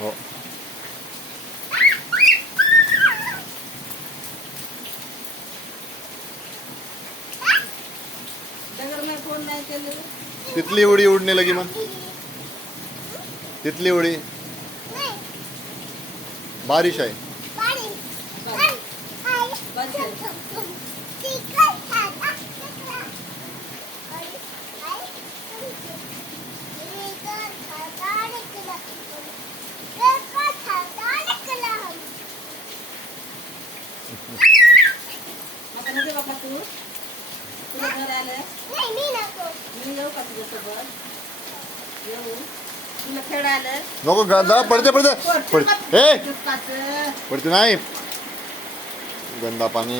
हो. तिथली उडी उडने लगी मग तिथली उडी बारिश आहे. नको जा पडते पडते पडते पडते नाही गंदा पाणी.